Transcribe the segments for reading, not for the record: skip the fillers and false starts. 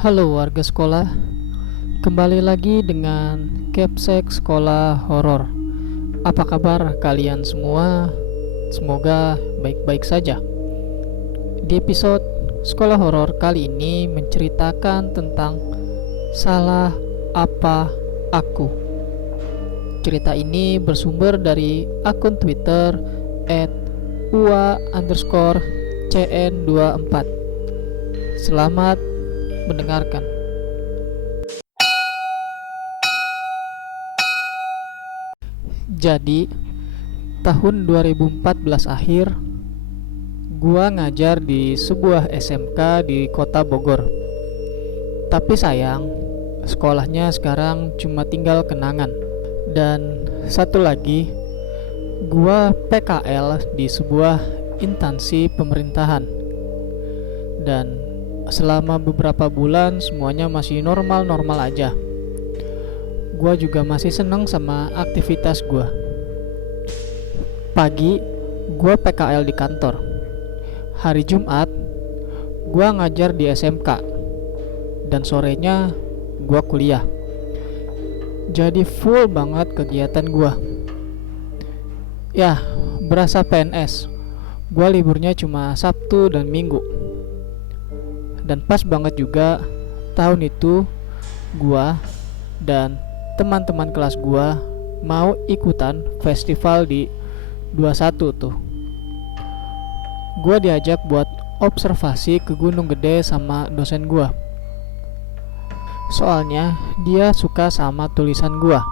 Halo warga sekolah, kembali lagi dengan Capsek Sekolah Horor. Apa kabar kalian semua? Semoga baik-baik saja. Di episode Sekolah Horor kali ini menceritakan tentang Salah Apa Aku. Cerita ini bersumber dari akun Twitter @ua_cn24. Selamat mendengarkan. Jadi, tahun 2014 akhir, gua ngajar di sebuah SMK di kota Bogor. Tapi sayang, sekolahnya sekarang cuma tinggal kenangan. Dan satu lagi, gua PKL di sebuah instansi pemerintahan. Dan selama beberapa bulan semuanya masih normal-normal aja. Gua juga masih seneng sama aktivitas gua. Pagi, gua PKL di kantor. Hari Jumat, gua ngajar di SMK. Dan sorenya, gua kuliah. Jadi full banget kegiatan gua. Ya, berasa PNS. Gua liburnya cuma Sabtu dan Minggu. Dan pas banget juga tahun itu gua dan teman-teman kelas gua mau ikutan festival di 21 tuh. Gua diajak buat observasi ke Gunung Gede sama dosen gua. Soalnya dia suka sama tulisan gua.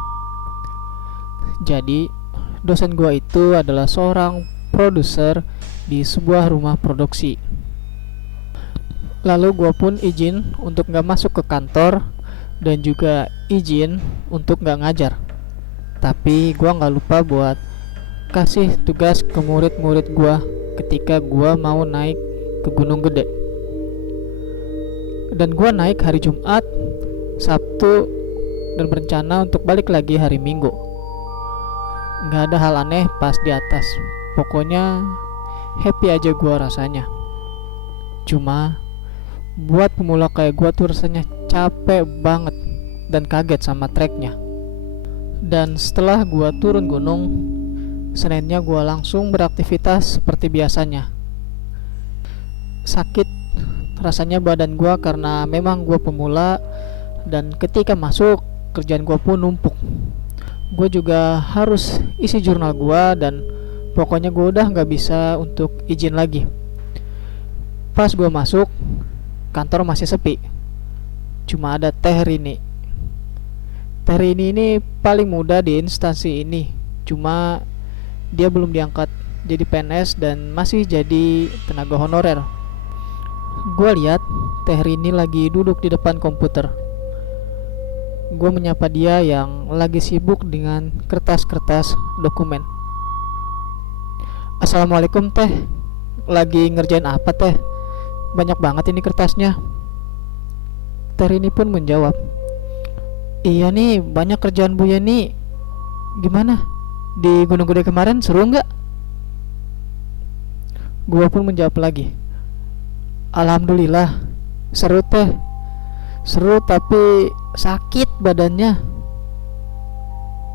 Jadi dosen gua itu adalah seorang produser di sebuah rumah produksi. Lalu gua pun izin untuk gak masuk ke kantor dan juga izin untuk gak ngajar. Tapi gua gak lupa buat kasih tugas ke murid-murid gua ketika gua mau naik ke Gunung Gede. Dan gua naik hari Jumat, Sabtu, dan berencana untuk balik lagi hari Minggu. Gak ada hal aneh pas di atas. Pokoknya happy aja gua rasanya. Cuma buat pemula kayak gua tuh rasanya capek banget dan kaget sama treknya. Dan setelah gua turun gunung, Seninnya gua langsung beraktivitas seperti biasanya. Sakit rasanya badan gua karena memang gua pemula, dan ketika masuk kerjaan gua pun numpuk. Gua juga harus isi jurnal gua dan pokoknya gua udah gak bisa untuk izin lagi. Pas gua masuk, kantor masih sepi. Cuma ada Teh Rini. Teh Rini ini paling muda di instansi ini. Cuma dia belum diangkat jadi PNS dan masih jadi tenaga honorer. Gue lihat Teh Rini lagi duduk di depan komputer. Gue menyapa dia yang lagi sibuk dengan kertas-kertas dokumen. Assalamualaikum Teh. Lagi ngerjain apa Teh? Banyak banget ini kertasnya. Teh Rini pun menjawab, iya nih banyak kerjaan Bu Yeni. Gimana? Di Gunung Gede kemarin seru nggak? Gua pun menjawab lagi, Alhamdulillah seru Teh. Seru tapi sakit badannya.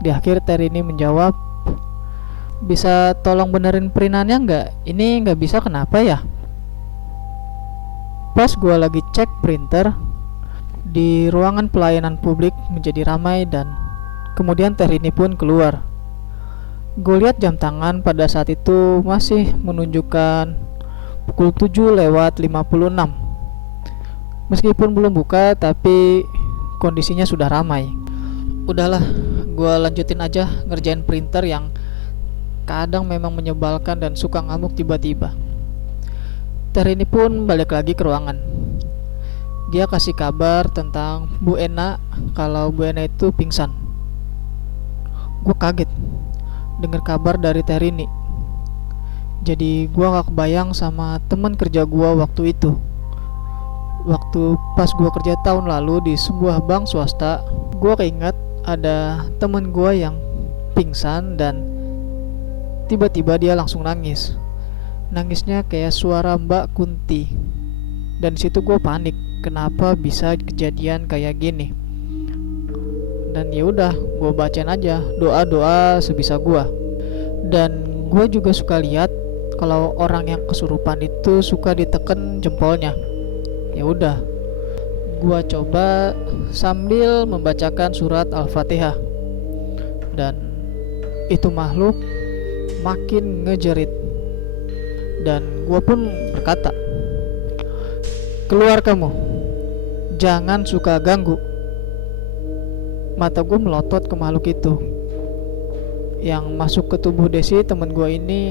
Di akhir Teh Rini menjawab, bisa tolong benerin perinannya nggak? Ini nggak bisa kenapa ya? Pas gua lagi cek printer, di ruangan pelayanan publik menjadi ramai dan kemudian Teh Rini pun keluar. Gue lihat jam tangan pada saat itu masih menunjukkan pukul 7:56. Meskipun belum buka tapi kondisinya sudah ramai. Udahlah, gue lanjutin aja ngerjain printer yang kadang memang menyebalkan dan suka ngamuk tiba-tiba. Teh Rini pun balik lagi ke ruangan. Dia kasih kabar tentang Bu Ena kalau Bu Ena itu pingsan. Gue kaget dengar kabar dari Teh Rini. Jadi gue gak kebayang sama teman kerja gue waktu itu. Waktu pas gue kerja tahun lalu di sebuah bank swasta, gue keinget ada temen gue yang pingsan dan tiba-tiba dia langsung nangis. Nangisnya kayak suara Mbak Kunti. Dan disitu gue panik. kenapa bisa kejadian kayak gini. Dan ya udah, gue bacain aja doa-doa sebisa gue. Dan gue juga suka lihat kalau orang yang kesurupan itu suka diteken jempolnya. Ya udah, gue coba sambil membacakan surat Al-Fatihah, dan itu makhluk makin ngejerit. Dan gue pun berkata, "Keluar kamu, jangan suka ganggu." Mata gue melotot ke makhluk itu yang masuk ke tubuh Desi, temen gue ini.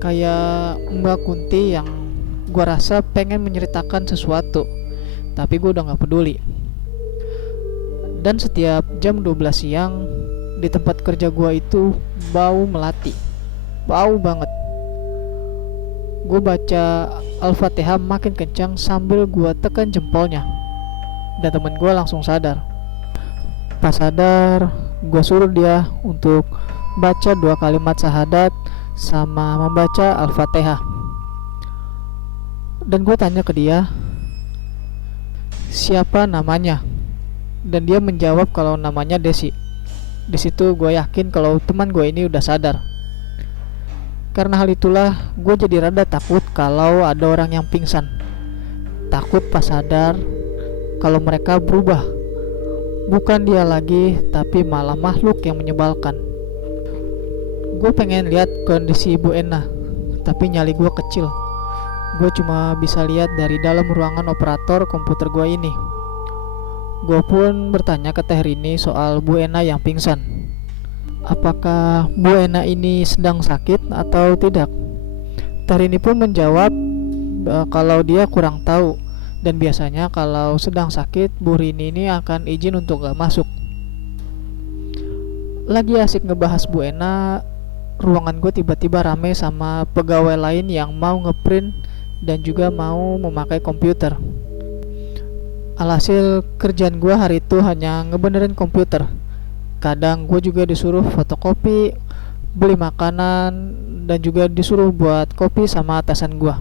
Kayak Mbak Kunti yang gue rasa pengen menceritakan sesuatu, tapi gue udah gak peduli. Dan setiap jam 12 siang di tempat kerja gue itu bau melati, bau banget. Gue baca Al-Fatihah makin kencang sambil gue tekan jempolnya, dan temen gue langsung sadar. Pas sadar, gue suruh dia untuk baca 2 kalimat syahadat sama membaca Al-Fatihah. Dan gue tanya ke dia, siapa namanya? Dan dia menjawab kalau namanya Desi. Di situ gue yakin kalau teman gue ini udah sadar. Karena hal itulah gue jadi rada takut kalau ada orang yang pingsan. Takut pas sadar kalau mereka berubah, bukan dia lagi, tapi malah makhluk yang menyebalkan. Gue pengen lihat kondisi Ibu Ena, tapi nyali gue kecil. Gue cuma bisa lihat dari dalam ruangan operator komputer gue ini. Gue pun bertanya ke Teh Rini soal Bu Ena yang pingsan. Apakah Bu Ena ini sedang sakit atau tidak? Teh Rini pun menjawab kalau dia kurang tahu, dan biasanya kalau sedang sakit Bu Rini ini akan izin untuk gak masuk. Lagi asik ngebahas Bu Ena, ruangan gue tiba-tiba rame sama pegawai lain yang mau ngeprint dan juga mau memakai komputer. Alhasil kerjaan gue hari itu hanya ngebenerin komputer. Kadang gue juga disuruh fotokopi, beli makanan, dan juga disuruh buat kopi sama atasan gue.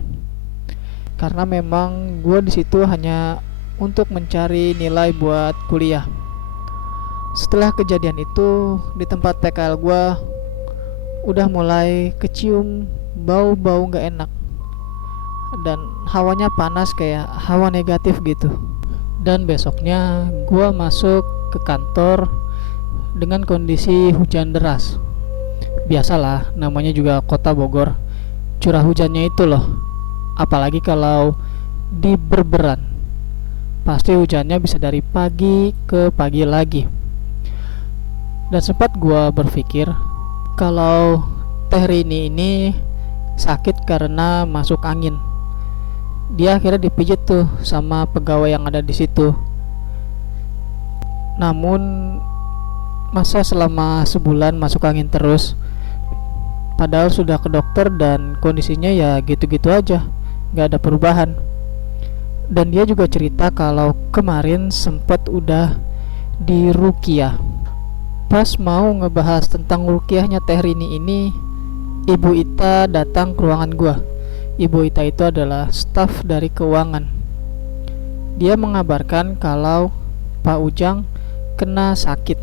Karena memang gue di situ hanya untuk mencari nilai buat kuliah. Setelah kejadian itu, di tempat PKL gue udah mulai kecium bau-bau gak enak, dan hawanya panas kayak hawa negatif gitu. Dan besoknya gue masuk ke kantor dengan kondisi hujan deras. Biasalah, namanya juga kota Bogor, curah hujannya itu loh. Apalagi kalau di Berberan, pasti hujannya bisa dari pagi ke pagi lagi. Dan sempat gua berpikir kalau Teh Rini ini sakit karena masuk angin. Dia akhirnya dipijit tuh sama pegawai yang ada di situ. Namun masa selama sebulan masuk angin terus, padahal sudah ke dokter dan kondisinya ya gitu-gitu aja, gak ada perubahan. Dan dia juga cerita kalau kemarin sempat udah di ruqyah. Pas mau ngebahas tentang ruqyahnya Teh Rini ini, Ibu Ita datang ke ruangan gua. Ibu Ita itu adalah staf dari keuangan. Dia mengabarkan kalau Pak Ujang kena sakit.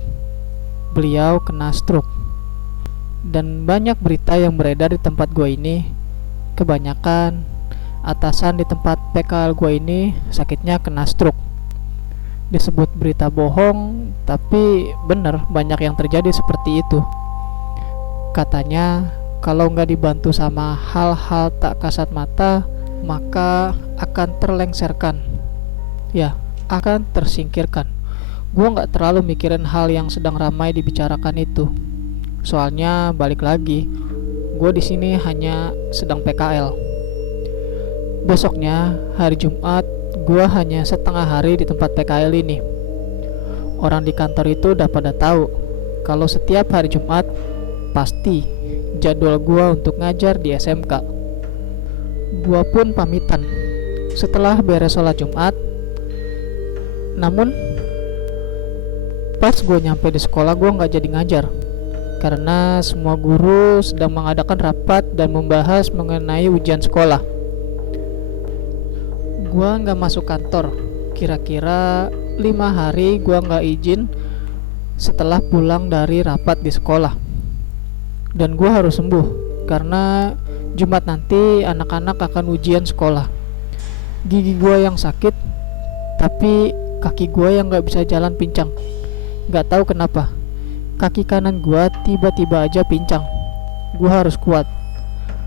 Beliau kena stroke. Dan banyak berita yang beredar di tempat gua ini. Kebanyakan atasan di tempat PKL gua ini sakitnya kena stroke. Disebut berita bohong, tapi bener, banyak yang terjadi seperti itu. Katanya kalau nggak dibantu sama hal-hal tak kasat mata, maka akan terlengserkan, ya, akan tersingkirkan. Gue nggak terlalu mikirin hal yang sedang ramai dibicarakan itu. Soalnya balik lagi, gue di sini hanya sedang PKL. Besoknya hari Jumat, gue hanya setengah hari di tempat PKL ini. Orang di kantor itu udah pada tahu kalau setiap hari Jumat pasti jadwal gue untuk ngajar di SMK. Gue pun pamitan setelah beres sholat Jumat. Namun pas gue nyampe di sekolah, gue gak jadi ngajar karena semua guru sedang mengadakan rapat dan membahas mengenai ujian sekolah. Gua nggak masuk kantor. Kira-kira 5 hari gua nggak izin setelah pulang dari rapat di sekolah. Dan gua harus sembuh karena Jumat nanti anak-anak akan ujian sekolah. Gigi gua yang sakit, tapi kaki gua yang nggak bisa jalan pincang. Nggak tahu kenapa. Kaki kanan gua tiba-tiba aja pincang. Gua harus kuat.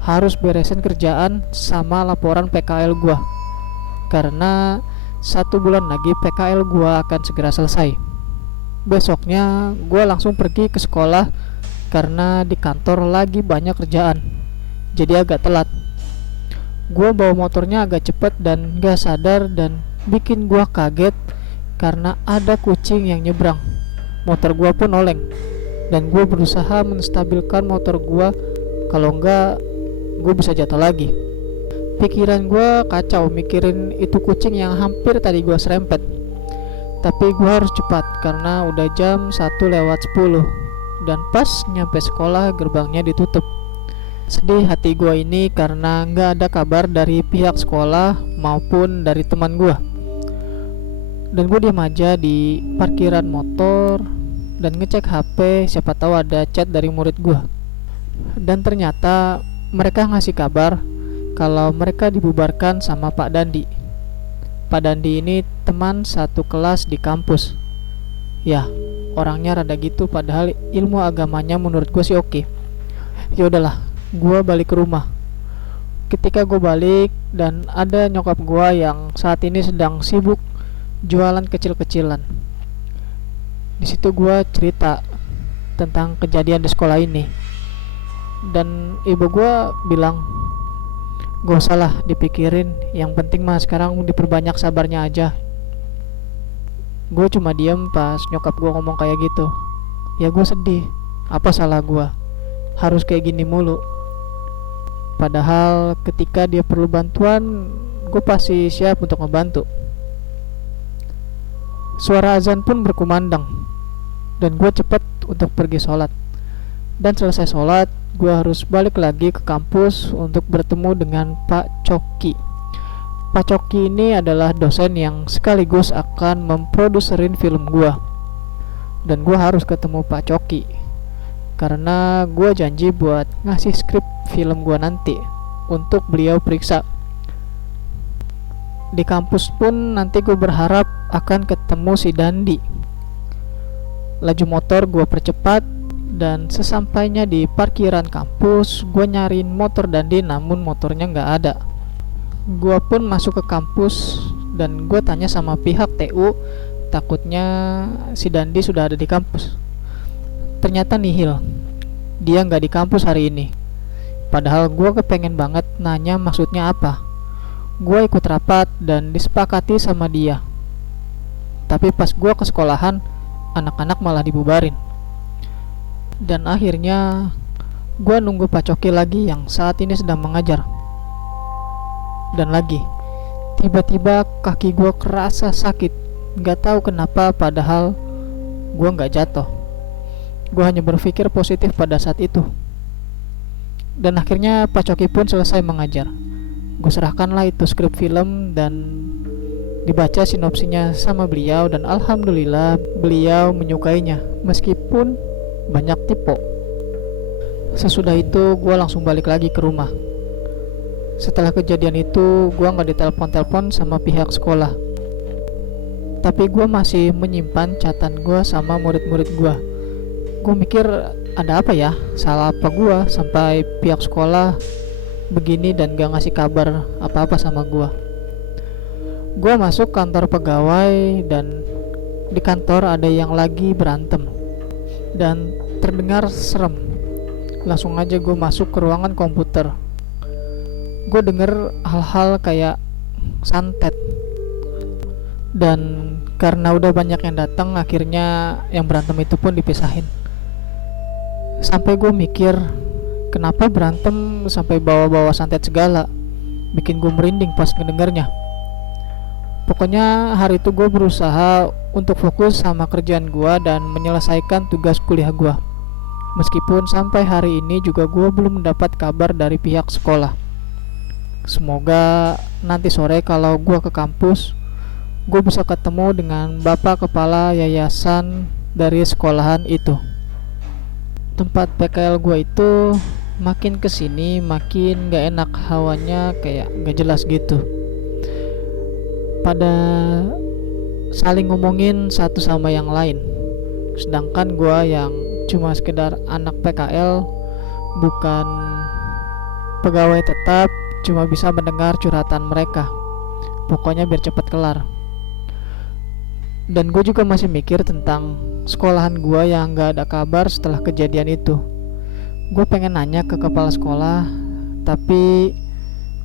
Harus beresin kerjaan sama laporan PKL gua. Karena 1 bulan lagi PKL gua akan segera selesai. Besoknya gua langsung pergi ke sekolah karena di kantor lagi banyak kerjaan. Jadi agak telat. Gua bawa motornya agak cepet dan gak sadar, dan bikin gua kaget karena ada kucing yang nyebrang. Motor gua pun oleng, dan gua berusaha menstabilkan motor gua, kalau enggak gua bisa jatuh lagi. Pikiran gua kacau mikirin itu kucing yang hampir tadi gua serempet. Tapi gua harus cepat karena udah jam 1:10, dan pas nyampe sekolah gerbangnya ditutup. Sedih hati gua ini karena nggak ada kabar dari pihak sekolah maupun dari teman gua. Dan gue diam aja di parkiran motor dan ngecek HP, siapa tahu ada chat dari murid gue. Dan ternyata mereka ngasih kabar kalau mereka dibubarkan sama Pak Dandi. Pak Dandi ini teman satu kelas di kampus. Ya, orangnya rada gitu, padahal ilmu agamanya menurut gue sih oke. Ya udahlah, gue balik ke rumah. Ketika gue balik dan ada nyokap gue yang saat ini sedang sibuk jualan kecil-kecilan. Di situ gue cerita tentang kejadian di sekolah ini, dan ibu gue bilang, gak usah lah dipikirin, yang penting mah sekarang diperbanyak sabarnya aja. Gue cuma diem pas nyokap gue ngomong kayak gitu. Ya gue sedih, apa salah gue harus kayak gini mulu? Padahal ketika dia perlu bantuan, gue pasti siap untuk ngebantu. Suara azan pun berkumandang, dan gue cepet untuk pergi sholat. Dan selesai sholat, gue harus balik lagi ke kampus untuk bertemu dengan Pak Coki. Pak Coki ini adalah dosen yang sekaligus akan memproduserin film gue. Dan gue harus ketemu Pak Coki karena gue janji buat ngasih skrip film gue nanti untuk beliau periksa. Di kampus pun nanti gue berharap akan ketemu si Dandi. Laju motor gue percepat, dan sesampainya di parkiran kampus gue nyariin motor Dandi, namun motornya nggak ada. Gue pun masuk ke kampus dan gue tanya sama pihak TU, takutnya si Dandi sudah ada di kampus. Ternyata nihil, dia nggak di kampus hari ini. Padahal gue kepengen banget nanya maksudnya apa. Gue ikut rapat dan disepakati sama dia. Tapi pas gue ke sekolahan, anak-anak malah dibubarin. Dan akhirnya gue nunggu Pak Coki lagi yang saat ini sedang mengajar. Dan lagi, tiba-tiba kaki gue kerasa sakit. Gak tahu kenapa, padahal gue gak jatuh. Gue hanya berpikir positif pada saat itu. Dan akhirnya Pak Coki pun selesai mengajar. Gue serahkanlah itu skrip film dan dibaca sinopsinya sama beliau, dan alhamdulillah beliau menyukainya meskipun banyak tipe. Sesudah itu gue langsung balik lagi ke rumah. Setelah kejadian itu gue gak ditelepon-telepon sama pihak sekolah, tapi gue masih menyimpan catatan gue sama murid-murid gue. Gue mikir, ada apa ya, salah apa gue sampai pihak sekolah begini dan gak ngasih kabar apa-apa sama gue. Gue masuk kantor pegawai, dan di kantor ada yang lagi berantem dan terdengar serem. Langsung aja gue masuk ke ruangan komputer. Gue denger hal-hal kayak santet, dan karena udah banyak yang datang, akhirnya yang berantem itu pun dipisahin. Sampai gue mikir, kenapa berantem sampai bawa-bawa santet segala? Bikin gue merinding pas ngedengarnya. Pokoknya hari itu gue berusaha untuk fokus sama kerjaan gue dan menyelesaikan tugas kuliah gue. Meskipun sampai hari ini juga gue belum mendapat kabar dari pihak sekolah. Semoga nanti sore kalau gue ke kampus, gue bisa ketemu dengan bapak kepala yayasan dari sekolahan itu. Tempat PKL gue itu makin kesini makin gak enak, hawanya kayak gak jelas gitu. Pada saling ngomongin satu sama yang lain, sedangkan gue yang cuma sekedar anak PKL, bukan pegawai tetap, cuma bisa mendengar curhatan mereka. Pokoknya biar cepat kelar. Dan gue juga masih mikir tentang sekolahan gue yang gak ada kabar setelah kejadian itu. Gue pengen nanya ke kepala sekolah, tapi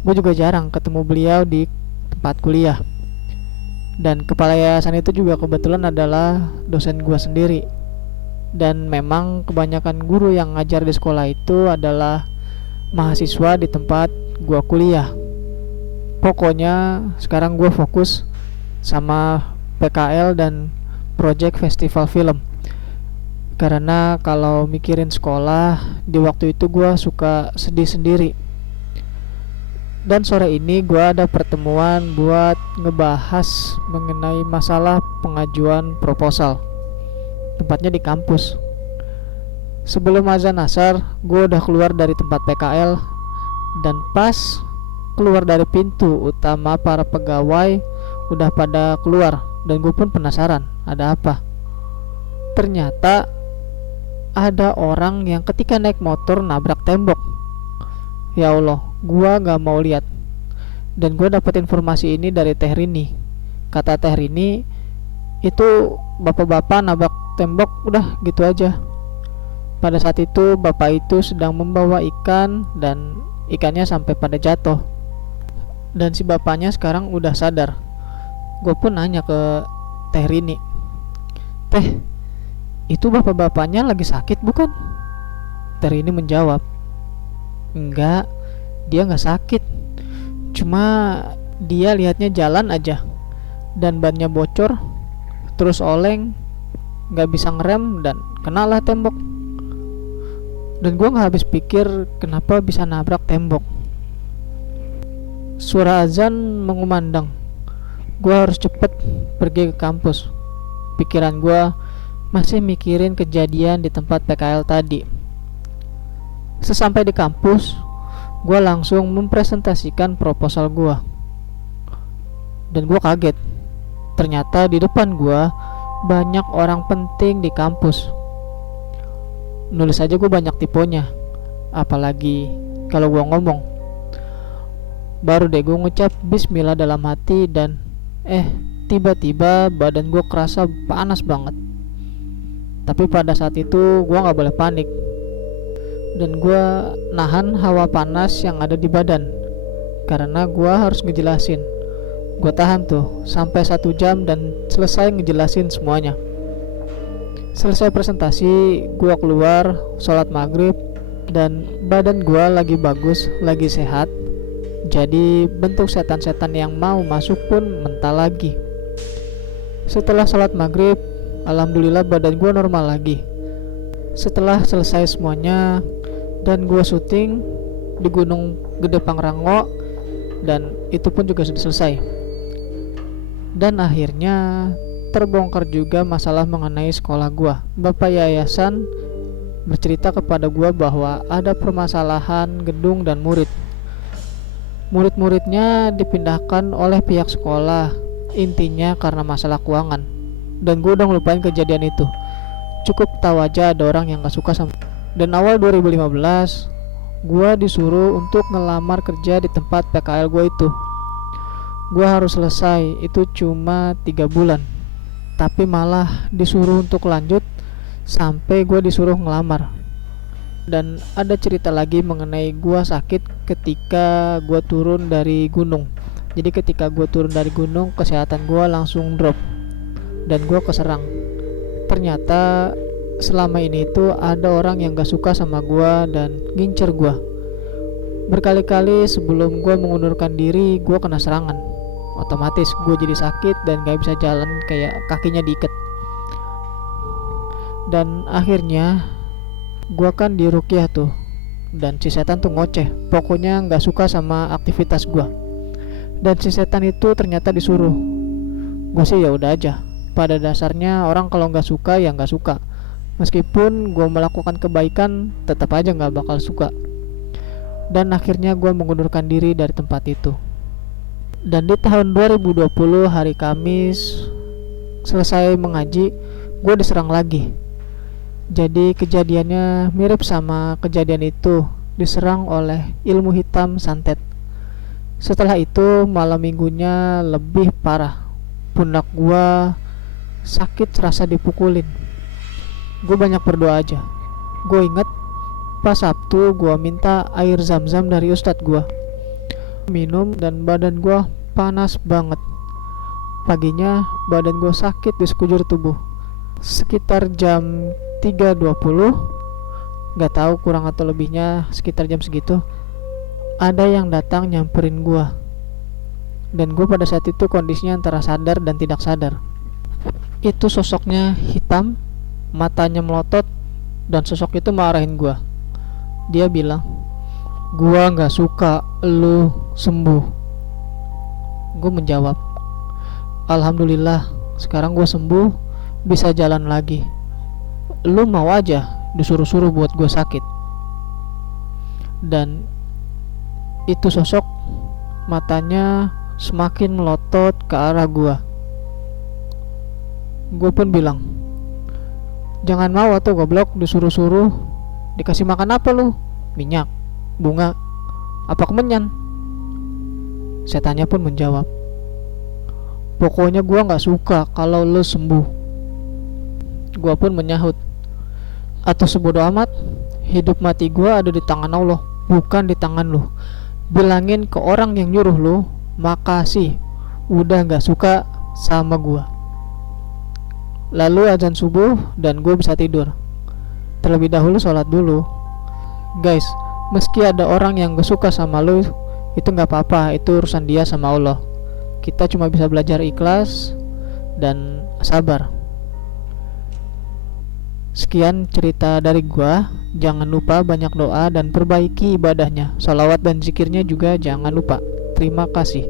gue juga jarang ketemu beliau di tempat kuliah. Dan kepala yayasan itu juga kebetulan adalah dosen gue sendiri. Dan memang kebanyakan guru yang ngajar di sekolah itu adalah mahasiswa di tempat gue kuliah. Pokoknya sekarang gue fokus sama PKL dan project festival film. Karena kalau mikirin sekolah, di waktu itu gue suka sedih sendiri. Dan sore ini gue ada pertemuan buat ngebahas mengenai masalah pengajuan proposal. Tempatnya di kampus. Sebelum azan asar, gue udah keluar dari tempat PKL. Dan pas keluar dari pintu utama, para pegawai udah pada keluar. Dan gue pun penasaran, ada apa? Ternyata ada orang yang ketika naik motor nabrak tembok. Ya Allah, gua gak mau lihat. Dan gua dapat informasi ini dari Teh Rini. Kata Teh Rini, itu bapak-bapak nabrak tembok, udah gitu aja. Pada saat itu bapak itu sedang membawa ikan dan ikannya sampai pada jatuh. Dan si bapaknya sekarang udah sadar. Gue pun nanya ke Teh Rini, Teh, itu bapak-bapaknya lagi sakit bukan? Teh Rini menjawab, enggak, dia gak sakit. Cuma dia lihatnya jalan aja dan bannya bocor, terus oleng, gak bisa ngerem dan kenalah tembok. Dan gue gak habis pikir kenapa bisa nabrak tembok. Suara azan mengumandang. Gue harus cepet pergi ke kampus. Pikiran gue masih mikirin kejadian di tempat PKL tadi. Sesampai di kampus, gue langsung mempresentasikan proposal gue. Dan gue kaget. Ternyata di depan gue banyak orang penting di kampus. Nulis aja gue banyak tiponya, apalagi kalau gue ngomong. Baru deh gue ngucap bismillah dalam hati dan tiba-tiba badan gue kerasa panas banget. Tapi pada saat itu gue gak boleh panik. Dan gue nahan hawa panas yang ada di badan, karena gue harus ngejelasin. Gue tahan tuh sampai 1 jam dan selesai ngejelasin semuanya. Selesai presentasi, gue keluar, sholat maghrib, dan badan gue lagi bagus, lagi sehat. Jadi bentuk setan-setan yang mau masuk pun mental lagi. Setelah sholat maghrib, alhamdulillah badan gue normal lagi. Setelah selesai semuanya dan gue syuting di Gunung Gede Pangrango, dan itu pun juga sudah selesai. Dan akhirnya terbongkar juga masalah mengenai sekolah gue. Bapak yayasan bercerita kepada gue bahwa ada permasalahan gedung dan murid. Murid-muridnya dipindahkan oleh pihak sekolah, intinya karena masalah keuangan. Dan gue udah ngelupain kejadian itu. Cukup tahu aja ada orang yang gak suka sama. Dan awal 2015 gue disuruh untuk ngelamar kerja di tempat PKL gue itu. Gue harus selesai, itu cuma 3 bulan. Tapi malah disuruh untuk lanjut sampai gue disuruh ngelamar. Dan ada cerita lagi mengenai gue sakit ketika gue turun dari gunung. Jadi ketika gue turun dari gunung, kesehatan gue langsung drop dan gue keserang. Ternyata selama ini itu ada orang yang gak suka sama gue dan ngincer gue. Berkali-kali sebelum gue mengundurkan diri, gue kena serangan. Otomatis gue jadi sakit dan gak bisa jalan, kayak kakinya diikat. Dan akhirnya gue kan diruqyah tuh dan si setan tuh ngoceh, pokoknya nggak suka sama aktivitas gue. Dan si setan itu ternyata disuruh. Gue sih ya udah aja. Pada dasarnya orang kalau nggak suka ya nggak suka. Meskipun gue melakukan kebaikan, tetap aja nggak bakal suka. Dan akhirnya gue mengundurkan diri dari tempat itu. Dan di tahun 2020 hari Kamis, selesai mengaji, gue diserang lagi. Jadi kejadiannya mirip sama kejadian itu, diserang oleh ilmu hitam santet. Setelah itu malam minggunya lebih parah. Pundak gua sakit serasa dipukulin. Gue banyak berdoa aja. Gue inget pas Sabtu gua minta air zam-zam dari ustadz gua. Minum dan badan gua panas banget. Paginya badan gua sakit di sekujur tubuh. Sekitar jam 3.20, gak tahu kurang atau lebihnya sekitar jam segitu, ada yang datang nyamperin gua. Dan gue pada saat itu kondisinya antara sadar dan tidak sadar. Itu sosoknya hitam, matanya melotot, dan sosok itu marahin gue. Dia bilang, "Gua gak suka lu sembuh." Gue menjawab, "Alhamdulillah, sekarang gue sembuh, bisa jalan lagi. Lu mau aja disuruh-suruh buat gue sakit." Dan itu sosok matanya semakin melotot ke arah gua. Gue pun bilang, "Jangan mau atuh goblok, disuruh-suruh. Dikasih makan apa lu? Minyak, bunga, apa kemenyan?" Setannya pun menjawab, "Pokoknya gua gak suka kalau lu sembuh." Gua pun menyahut, "Atau sebodoh amat, hidup mati gua ada di tangan Allah, bukan di tangan lu. Bilangin ke orang yang nyuruh lu, makasih udah gak suka sama gua." Lalu azan subuh dan gue bisa tidur. Terlebih dahulu sholat dulu. Guys, meski ada orang yang gak suka sama lu, itu gak apa-apa, itu urusan dia sama Allah. Kita cuma bisa belajar ikhlas dan sabar. Sekian cerita dari gua. Jangan lupa banyak doa dan perbaiki ibadahnya. Sholawat dan zikirnya juga jangan lupa. Terima kasih.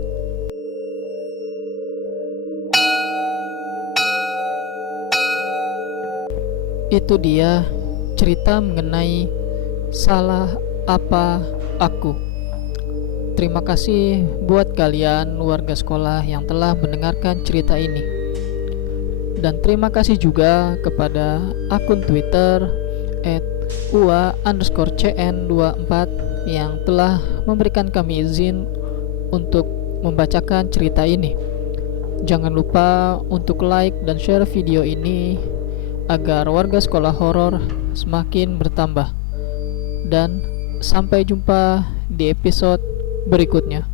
Itu dia cerita mengenai salah apa aku. Terima kasih buat kalian warga sekolah yang telah mendengarkan cerita ini. Dan terima kasih juga kepada akun Twitter @ua_cn24 yang telah memberikan kami izin untuk membacakan cerita ini. Jangan lupa untuk like dan share video ini agar warga sekolah horor semakin bertambah. Dan sampai jumpa di episode berikutnya.